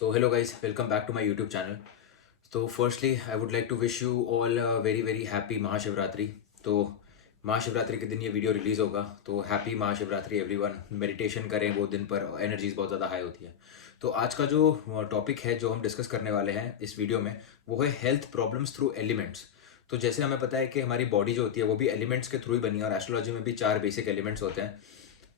So hello guys, welcome back to my YouTube channel. तो firstly I would like to wish you all very very happy Mahashivratri. तो महाशिवरात्रि के दिन ये video release होगा, तो happy Mahashivratri everyone. Meditation करें, वो दिन पर एनर्जीज बहुत ज़्यादा हाई होती है। तो आज का जो टॉपिक है जो हम डिस्कस करने वाले हैं इस वीडियो में, वो है हेल्थ प्रॉब्लम्स थ्रू एलिमेंट्स। तो जैसे हमें पता है कि हमारी बॉडी जो होती है वो भी एलिमेंट्स के थ्रू ही बनी है, और एस्ट्रोलॉजी में भी चार बेसिक एलिमेंट्स होते हैं।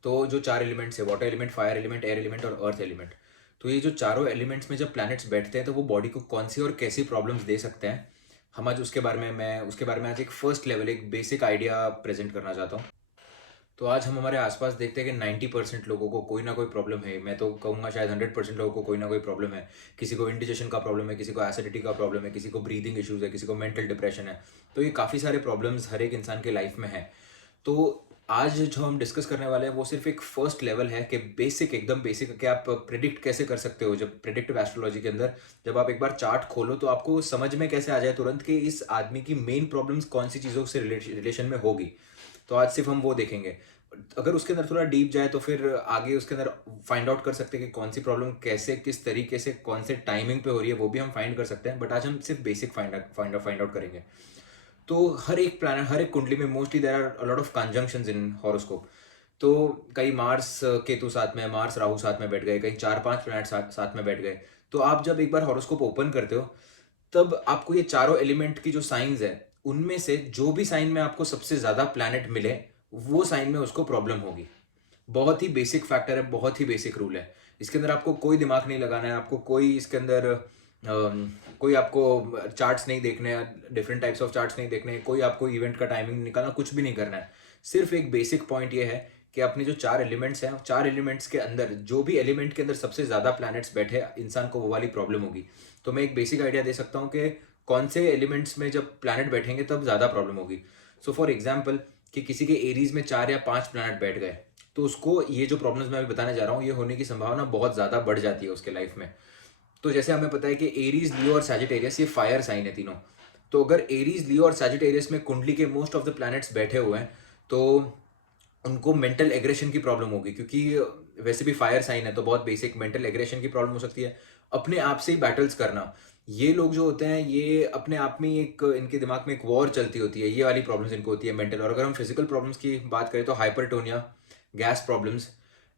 तो जो चार एलिमेंट्स है, water element, fire element, air element और अर्थ एलिमेंट। तो ये जो चारों एलिमेंट्स में जब प्लैनेट्स बैठते हैं तो वो बॉडी को कौन सी और कैसी प्रॉब्लम्स दे सकते हैं, हम आज उसके बारे में आज एक फर्स्ट लेवल, एक बेसिक आइडिया प्रेजेंट करना चाहता हूँ। तो आज हम हमारे आसपास देखते हैं कि 90% लोगों को कोई ना कोई प्रॉब्लम है। मैं तो कहूँगा शायद 100% लोगों को कोई ना कोई प्रॉब्लम है। किसी को इंडिजेशन का प्रॉब्लम है, किसी को एसिडिटी का प्रॉब्लम है, किसी को ब्रीदिंग इश्यूज है, किसी को मेंटल डिप्रेशन है। तो ये काफ़ी सारे प्रॉब्लम्स हर एक इंसान के लाइफ में है। तो आज जो हम डिस्कस करने वाले हैं वो सिर्फ एक फर्स्ट लेवल है कि बेसिक, एकदम बेसिक, कि आप प्रिडिक्ट कैसे कर सकते हो। जब प्रिडिक्टिव एस्ट्रोलॉजी के अंदर जब आप एक बार चार्ट खोलो तो आपको समझ में कैसे आ जाए तुरंत कि इस आदमी की मेन प्रॉब्लम्स कौन सी चीज़ों से रिलेशन में होगी। तो आज सिर्फ हम वो देखेंगे। अगर उसके अंदर थोड़ा डीप जाए तो फिर आगे उसके अंदर फाइंड आउट कर सकते हैं कि कौन सी प्रॉब्लम कैसे, किस तरीके से, कौन से टाइमिंग पे हो रही है, वो भी हम फाइंड कर सकते हैं। बट आज हम सिर्फ बेसिक फाइंड आउट करेंगे। तो हर एक प्लैनेट, हर एक कुंडली में mostly there are a lot of conjunctions in horoscope. तो कई मार्स केतु साथ में, मार्स राहु साथ में बैठ गए, कई चार पांच प्लैनेट साथ में बैठ गए। तो आप जब एक बार हॉरोस्कोप ओपन करते हो तब आपको ये चारों एलिमेंट की जो साइंस है उनमें से जो भी साइन में आपको सबसे ज्यादा प्लैनेट मिले, वो साइन में उसको प्रॉब्लम होगी। बहुत ही बेसिक फैक्टर है, बहुत ही बेसिक रूल है। इसके अंदर आपको कोई दिमाग नहीं लगाना है, आपको कोई इसके अंदर कोई आपको चार्ट्स नहीं देखने हैं, डिफरेंट टाइप्स ऑफ चार्ट्स नहीं देखने हैं, कोई आपको इवेंट का टाइमिंग निकालना, कुछ भी नहीं करना है। सिर्फ एक बेसिक पॉइंट ये है कि अपने जो चार एलिमेंट्स हैं, चार एलिमेंट्स के अंदर जो भी एलिमेंट के अंदर सबसे ज़्यादा प्लैनेट्स बैठे, इंसान को वो वाली प्रॉब्लम होगी। तो मैं एक बेसिक आइडिया दे सकता हूँ कि कौन से एलिमेंट्स में जब प्लैनेट बैठेंगे तब ज़्यादा प्रॉब्लम होगी। सो फॉर एग्जाम्पल, कि किसी के एरीज में चार या पांच प्लैनेट बैठ गए, तो उसको ये जो प्रॉब्लम्स मैं अभी बताने जा रहा हूँ ये होने की संभावना बहुत ज़्यादा बढ़ जाती है उसके लाइफ में। तो जैसे हमें पता है कि एरीज, लियो और सैजिटेरियस ये फायर साइन है तीनों। तो अगर एरीज, लियो और सैजिटेरियस में कुंडली के मोस्ट ऑफ द प्लैनेट्स बैठे हुए हैं तो उनको मेंटल एग्रेशन की प्रॉब्लम होगी, क्योंकि वैसे भी फायर साइन है तो बहुत बेसिक मेंटल एग्रेशन की प्रॉब्लम हो सकती है। अपने आप से ही बैटल्स करना, ये लोग जो होते हैं ये अपने आप में एक, इनके दिमाग में एक वॉर चलती होती है, ये वाली प्रॉब्लम्स इनको होती है मेंटल। और अगर हम फिजिकल प्रॉब्लम्स की बात करें तो hypertonia, gas problems,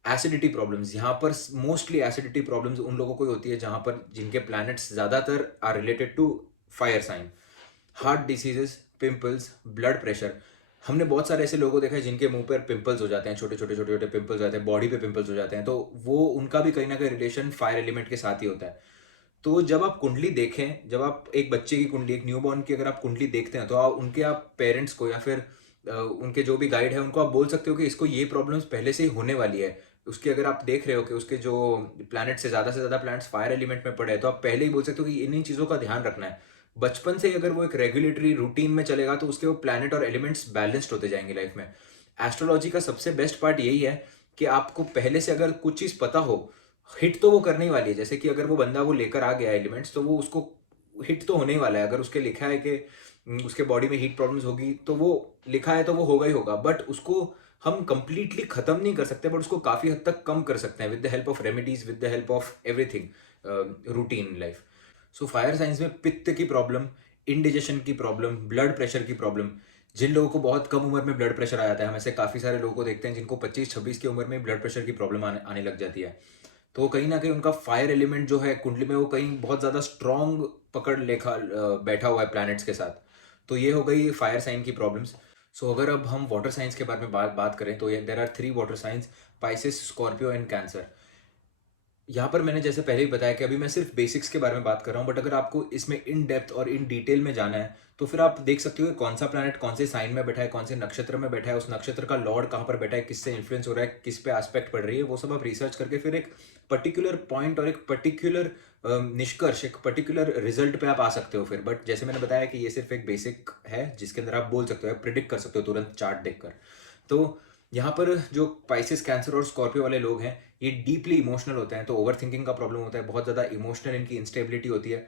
acidity problems. यहाँ पर मोस्टली एसिडिटी प्रॉब्लम्स उन लोगों को ही होती है जहाँ पर जिनके प्लैनेट्स ज़्यादातर are related to fire sign. Heart diseases, pimples, blood pressure. हमने बहुत सारे ऐसे लोगों को देखा है जिनके मुंह पर पिंपल्स हो जाते हैं, छोटे छोटे छोटे छोटे पिंपल्स हो जाते हैं, बॉडी पे पिंपल्स हो जाते हैं। तो वो उनका भी कहीं ना कहीं रिलेशन फायर एलिमेंट के साथ ही होता है। तो जब आप कुंडली देखें, जब आप एक बच्चे की कुंडली, एक न्यूबॉर्न की अगर आप कुंडली देखते हैं तो आप पेरेंट्स को या फिर उनके जो भी गाइड है उनको आप बोल सकते हो कि इसको ये प्रॉब्लम्स पहले से ही होने वाली है। उसके अगर आप देख रहे हो कि उसके जो प्लैनेट से ज़्यादा प्लैनेट्स फायर एलिमेंट में पड़े हैं, तो आप पहले ही बोल सकते हो कि इन इन चीज़ों का ध्यान रखना है। बचपन से ही अगर वो एक रेगुलेटरी रूटीन में चलेगा तो उसके वो प्लैनेट और एलिमेंट्स बैलेंस्ड होते जाएंगे लाइफ में। एस्ट्रोलॉजी का सबसे बेस्ट पार्ट यही है कि आपको पहले से अगर कुछ चीज़ पता हो, हिट तो वो करने ही वाली है। जैसे कि अगर वो बंदा वो लेकर आ गया एलिमेंट्स, तो वो उसको हिट तो होने ही वाला है। अगर उसके लिखा है कि उसके बॉडी में हीट प्रॉब्लम्स होगी, तो वो लिखा है तो वो होगा ही होगा। बट उसको हम कंप्लीटली खत्म नहीं कर सकते, बट उसको काफी हद तक कम कर सकते हैं with the help of remedies, with the help of everything routine life. So fire science में पित्त की प्रॉब्लम, इंडिजेशन की प्रॉब्लम, ब्लड प्रेशर की प्रॉब्लम। जिन लोगों को बहुत कम उम्र में ब्लड प्रेशर आ जाता है, हम ऐसे काफी सारे लोगों को देखते हैं जिनको 25-26 की उम्र में ब्लड प्रेशर की प्रॉब्लम आने लग जाती है। तो कहीं ना कहीं उनका फायर एलिमेंट जो है कुंडली में वो कहीं बहुत ज्यादा स्ट्रांग पकड़ लेखा बैठा हुआ है प्लैनेट्स के साथ। तो ये हो गई फायर साइन की प्रॉब्लम्स। सो अगर अब हम वाटर साइंस के बारे में बात करें तो there are three water signs: Pisces, Scorpio and Cancer. यहाँ पर मैंने जैसे पहले ही बताया कि अभी मैं सिर्फ बेसिक्स के बारे में बात कर रहा हूँ, बट अगर आपको इसमें इन डेप्थ और इन डिटेल में जाना है तो फिर आप देख सकते हो कि कौन सा प्लैनेट कौन से साइन में बैठा है, कौन से नक्षत्र में बैठा है, उस नक्षत्र का लॉर्ड कहाँ पर बैठा है, किससे इन्फ्लुएंस हो रहा है, किस पे एस्पेक्ट पड़ रही है, वो सब आप रिसर्च करके फिर एक पर्टिकुलर पॉइंट और एक पर्टिकुलर निष्कर्ष, एक पर्टिकुलर रिजल्ट पे आप आ सकते हो फिर। बट जैसे मैंने बताया कि ये सिर्फ एक बेसिक है जिसके अंदर आप बोल सकते हो, प्रिडिक्ट कर सकते हो तुरंत चार्ट देखकर। तो यहाँ पर जो पाइसेस, कैंसर और स्कॉर्पियो वाले लोग हैं ये डीपली इमोशनल होते हैं, तो ओवर थिंकिंग का प्रॉब्लम होता है, बहुत ज़्यादा इमोशनल इनकी इंस्टेबिलिटी होती है।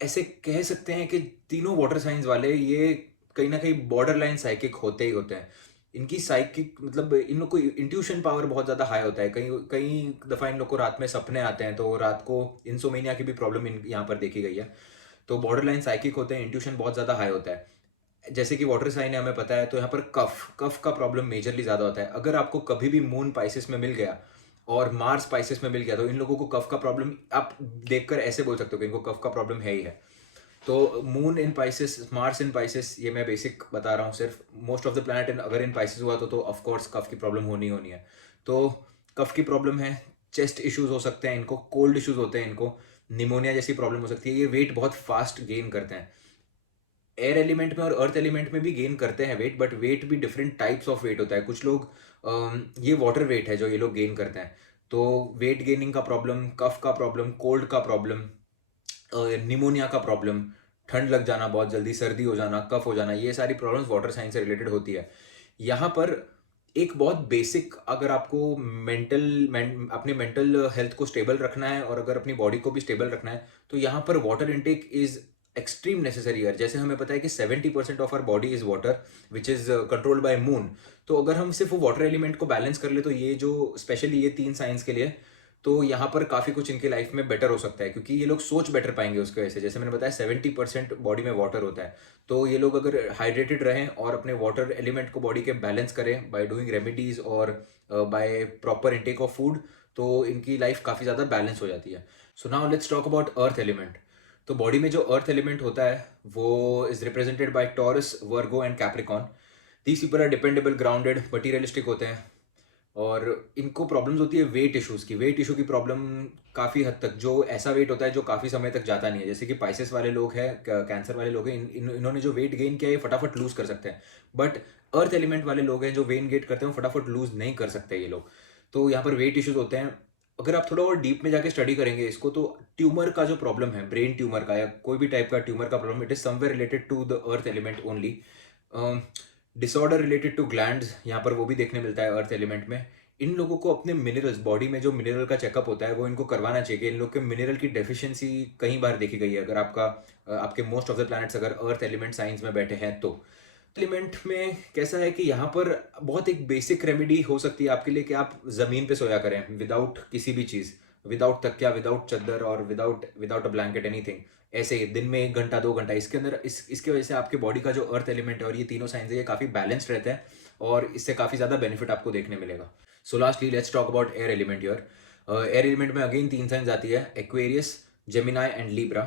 ऐसे कह सकते हैं कि तीनों वाटर साइंस वाले ये कहीं ना कहीं बॉर्डर लाइन साइकिक होते ही होते हैं। इनकी साइकिक मतलब इन लोग को इंट्यूशन पावर बहुत ज़्यादा हाई होता है। कई कई दफ़ा इन लोग को रात में सपने आते हैं, तो रात को इंसोमेनिया की भी प्रॉब्लम यहाँ पर देखी गई है। तो बॉर्डर लाइन साइकिक होते हैं, इंट्यूशन बहुत ज़्यादा हाई होता है। जैसे कि वाटर साइन है, हमें पता है, तो यहाँ पर कफ कफ का प्रॉब्लम मेजरली ज़्यादा होता है। अगर आपको कभी भी मून पाइसेस में मिल गया और मार्स पाइसेस में मिल गया, तो इन लोगों को कफ का प्रॉब्लम आप देखकर ऐसे बोल सकते हो कि इनको कफ का प्रॉब्लम है ही है। तो moon in Pisces, Mars in Pisces, ये मैं बेसिक बता रहा हूँ सिर्फ। Most of the planet in अगर इन पाइसेस हुआ तो ऑफकोर्स कफ की प्रॉब्लम होनी होनी है। तो कफ की प्रॉब्लम है, चेस्ट इश्यूज हो सकते हैं इनको, कोल्ड इश्यूज होते हैं इनको, निमोनिया जैसी प्रॉब्लम हो सकती है। ये वेट बहुत फास्ट गेन करते हैं। एयर एलिमेंट में और अर्थ एलिमेंट में भी गेन करते हैं वेट, बट वेट भी डिफरेंट टाइप्स ऑफ वेट होता है। कुछ लोग ये वाटर वेट है जो ये लोग गेन करते हैं। तो वेट गेनिंग का प्रॉब्लम, कफ का प्रॉब्लम, कोल्ड का प्रॉब्लम, निमोनिया का प्रॉब्लम, ठंड लग जाना बहुत जल्दी, सर्दी हो जाना, कफ हो जाना, ये सारी प्रॉब्लम्स वाटर साइंस से रिलेटेड होती है। यहाँ पर एक बहुत बेसिक, अगर आपको अपने मेंटल हेल्थ को स्टेबल रखना है और अगर अपनी बॉडी को भी स्टेबल रखना है, तो यहाँ पर water intake is extreme necessary है। जैसे हमें पता है कि 70% of our body is water which is controlled by moon. तो अगर हम सिर्फ वो वाटर एलिमेंट को बैलेंस कर ले, तो ये जो स्पेशली ये 3 साइंस के लिए, तो यहाँ पर काफ़ी कुछ इनके लाइफ में बेटर हो सकता है, क्योंकि ये लोग सोच बेटर पाएंगे उसकी वजह से। जैसे मैंने बताया 70% बॉडी में वाटर होता है। तो ये लोग अगर हाइड्रेटेड रहें और अपने वाटर एलिमेंट को बॉडी के बैलेंस करें बाय डूइंग रेमेडीज और by proper intake of food, तो इनकी लाइफ काफ़ी ज़्यादा बैलेंस हो जाती है। So now let's talk about earth element. तो बॉडी में जो अर्थ एलिमेंट होता है वो is represented by Taurus, Virgo and Capricorn. These people are dependable, grounded, materialistic होते हैं और इनको प्रॉब्लम्स होती है वेट इश्यूज की। वेट इशू की प्रॉब्लम काफ़ी हद तक, जो ऐसा वेट होता है जो काफ़ी समय तक जाता नहीं है, जैसे कि पाइसेस वाले लोग हैं, कैंसर वाले लोग हैं, इन्होंने जो वेट गेन किया है फटाफट लूज कर सकते हैं। बट अर्थ एलिमेंट वाले लोग हैं जो वेट गेन करते हैं फटाफट लूज नहीं कर सकते ये लोग। तो यहाँ पर वेट इश्यूज होते हैं। अगर आप थोड़ा और डीप में जाके स्टडी करेंगे इसको, तो ट्यूमर का जो प्रॉब्लम है, ब्रेन ट्यूमर का या कोई भी टाइप का ट्यूमर का problem, it is somewhere related to the earth element only. Disorder related to glands यहाँ पर वो भी देखने मिलता है अर्थ एलिमेंट में। इन लोगों को अपने मिनरल्स, बॉडी में जो मिनरल का चेकअप होता है वो इनको करवाना चाहिए कि इन लोग के मिनरल की डेफिशिएंसी कई बार देखी गई है। अगर आपके मोस्ट ऑफ द प्लैनेट्स अगर अर्थ एलिमेंट साइंस में बैठे हैं, तो एलिमेंट में कैसा है कि यहाँ पर बहुत एक बेसिक रेमेडी हो सकती है आपके लिए कि आप जमीन पे सोया करें विदाउट किसी भी चीज़, विदाउट तकिया, विदाउट चद्दर और विदाउट अ ब्लैंकेट, एनीथिंग। ऐसे ही दिन में 1 घंटा 2 घंटा, इसके अंदर इसके वजह से आपके बॉडी का जो अर्थ एलिमेंट है और ये तीनों साइंस है, ये काफ़ी बैलेंस्ड रहते हैं और इससे काफ़ी ज़्यादा बेनिफिट आपको देखने मिलेगा। सो lastly let's talk about air element here. Air element में अगेन 3 साइंस आती है, एक्वेरियस, जेमिनाई एंड लीब्रा।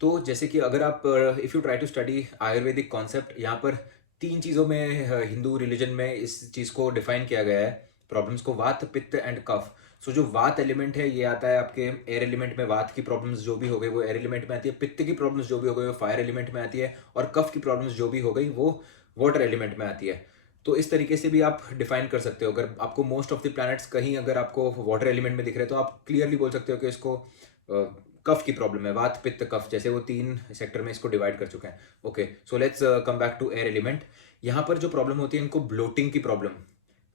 तो जैसे कि अगर आप if you try to study ayurvedic concept, यहाँ पर 3 चीज़ों में हिंदू रिलीजन में इस चीज़ को डिफाइन किया गया है, प्रॉब्लम्स को, वात, पित्त एंड कफ। सो जो वात एलिमेंट है ये आता है आपके एयर एलिमेंट में। वात की प्रॉब्लम्स जो भी हो गई वो एयर एलिमेंट में आती है, पित्त की प्रॉब्लम्स जो भी हो गई वो फायर एलिमेंट में आती है, और कफ की प्रॉब्लम्स जो भी हो गई वो वाटर एलिमेंट में आती है। तो इस तरीके से भी आप डिफाइन कर सकते हो। अगर आपको मोस्ट ऑफ द प्लैनेट्स कहीं अगर आपको वाटर एलिमेंट में दिख रहे हैं, तो आप क्लियरली बोल सकते हो कि इसको कफ की प्रॉब्लम है, वात, पित्त, कफ, जैसे वो 3 सेक्टर में इसको डिवाइड कर चुके हैं। Okay, so let's come back to air element. यहाँ पर जो प्रॉब्लम होती है इनको ब्लोटिंग की प्रॉब्लम,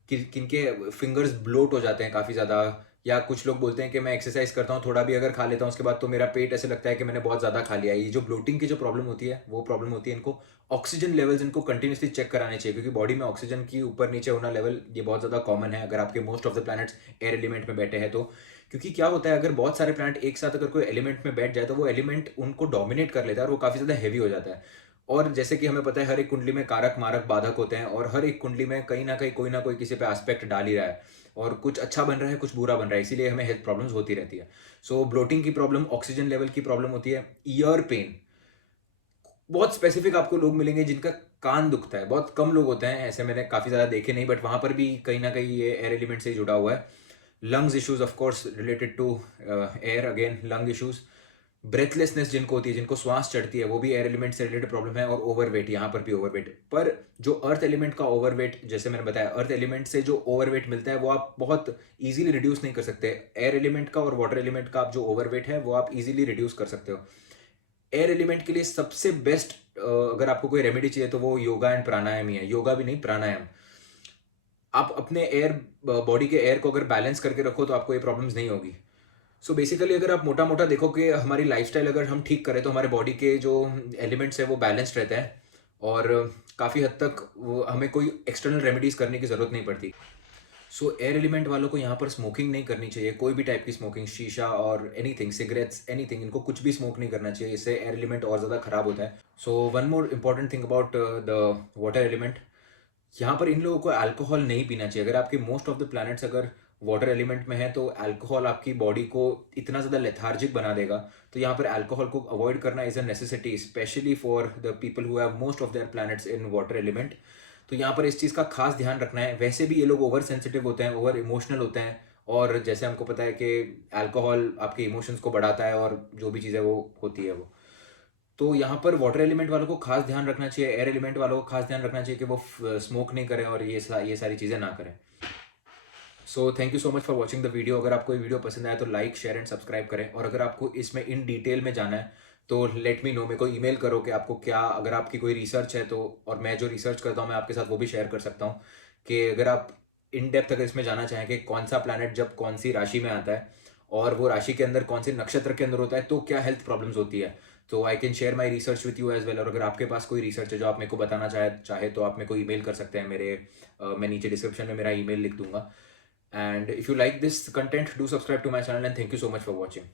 किनके फिंगर्स ब्लोट हो जाते हैं काफ़ी ज़्यादा, या कुछ लोग बोलते हैं कि मैं एक्सरसाइज करता हूँ, थोड़ा भी अगर खा लेता हूँ उसके बाद तो मेरा पेट ऐसे लगता है कि मैंने बहुत ज़्यादा खा लिया है। ये जो ब्लोटिंग की जो प्रॉब्लम होती है वो प्रॉब्लम होती है इनको। ऑक्सीजन लेवल्स इनको कंटिन्यूसली चेक कराने चाहिए, क्योंकि बॉडी में ऑक्सीजन की ऊपर नीचे होना लेवल ये बहुत ज़्यादा कॉमन है अगर आपके most of the planets air element में बैठे हैं तो। क्योंकि क्या होता है, अगर बहुत सारे प्लैनेट एक साथ अगर कोई एलिमेंट में बैठ जाए तो वो एलिमेंट उनको डोमिनेट कर लेता है और वो काफ़ी ज़्यादा हैवी हो जाता है। और जैसे कि हमें पता है हर एक कुंडली में कारक, मारक, बाधक होते हैं और हर एक कुंडली में कहीं ना कोई किसी पे एस्पेक्ट डाल ही रहा है, और कुछ अच्छा बन रहा है कुछ बुरा बन रहा है, इसीलिए हमें हेल्थ प्रॉब्लम्स होती रहती है। सो ब्लोटिंग की प्रॉब्लम, ऑक्सीजन लेवल की प्रॉब्लम होती है। ईयर पेन, बहुत स्पेसिफिक आपको लोग मिलेंगे जिनका कान दुखता है, बहुत कम लोग होते हैं ऐसे, मैंने काफ़ी ज़्यादा देखे नहीं, बट वहाँ पर भी कहीं ना कहीं ये एयर एलिमेंट से जुड़ा हुआ है। Lungs issues of course related to air, again lung issues. Breathlessness जिनको होती है, जिनको श्वास चढ़ती है, वो भी एयर एलिमेंट से रिलेटेड प्रॉब्लम है। और ओवरवेट, यहाँ पर भी ओवरवेट। पर जो अर्थ एलिमेंट का ओवरवेट, जैसे मैंने बताया, अर्थ एलिमेंट से जो ओवरवेट मिलता है वो आप बहुत इजीली रिड्यूस नहीं कर सकते। एयर एलिमेंट का और वाटर एलिमेंट का आप जो ओवरवेट है वो आप इजीली रिड्यूस कर सकते हो। एयर एलिमेंट के लिए सबसे बेस्ट अगर आपको कोई रेमेडी चाहिए तो वो योगा एंड प्राणायाम ही है। योगा भी नहीं, प्राणायाम। आप अपने एयर, बॉडी के एयर को अगर बैलेंस करके रखो तो आपको ये प्रॉब्लम्स नहीं होगी। सो बेसिकली अगर आप मोटा मोटा देखो कि हमारी लाइफस्टाइल अगर हम ठीक करें तो हमारे बॉडी के जो एलिमेंट्स है वो बैलेंस्ड रहते हैं। और काफ़ी हद तक वो हमें कोई एक्सटर्नल रेमेडीज़ करने की ज़रूरत नहीं पड़ती। सो एयर एलिमेंट वालों को यहाँ पर स्मोकिंग नहीं करनी चाहिए, कोई भी टाइप की स्मोकिंग, शीशा और एनीथिंग, सिगरेट्स, एनीथिंग, इनको कुछ भी स्मोक नहीं करना चाहिए, इससे एयर एलिमेंट और ज़्यादा खराब होता है। So one more important thing about the water element, यहाँ पर इन लोगों को अल्कोहल नहीं पीना चाहिए। अगर आपके मोस्ट ऑफ द प्लैनेट्स अगर वाटर एलिमेंट में है तो अल्कोहल आपकी बॉडी को इतना ज़्यादा लेथार्जिक बना देगा, तो यहाँ पर अल्कोहल को अवॉइड करना is a necessity, specially for the people who have most of their planets in water element. तो यहाँ पर इस चीज़ का खास ध्यान रखना है। वैसे भी ये लोग ओवर सेंसिटिव होते हैं, ओवर इमोशनल होते हैं, और जैसे हमको पता है कि अल्कोहल आपके इमोशंस को बढ़ाता है और जो भी चीज़ है वो होती है वो। तो यहाँ पर वाटर एलिमेंट वालों को खास ध्यान रखना चाहिए, एयर एलिमेंट वालों को खास ध्यान रखना चाहिए कि वो स्मोक नहीं करें और ये सारी चीज़ें ना करें। So thank you so much for watching the video. अगर आपको ये वीडियो पसंद आया तो लाइक, शेयर एंड सब्सक्राइब करें, और अगर आपको इसमें इन डिटेल में जाना है तो लेट मी नो, मेरे को ईमेल करो कि आपको क्या, अगर आपकी कोई रिसर्च है तो, और मैं जो रिसर्च करता हूँ मैं आपके साथ वो भी शेयर कर सकता हूँ, कि अगर आप इन डेप्थ अगर इसमें जाना चाहें कि कौन सा प्लैनेट जब कौन सी राशि में आता है और वो राशि के अंदर कौन से नक्षत्र के अंदर होता है तो क्या हेल्थ प्रॉब्लम्स होती है, तो I can share my research with you as well. और अगर आपके पास कोई रिसर्च है जो आप मेरे को बताना चाहे तो आप मेरे को ईमेल कर सकते हैं। मैं नीचे डिस्क्रिप्शन में मेरा ईमेल लिख दूंगा। And if you like this content, do subscribe to my channel, and thank you so much for watching.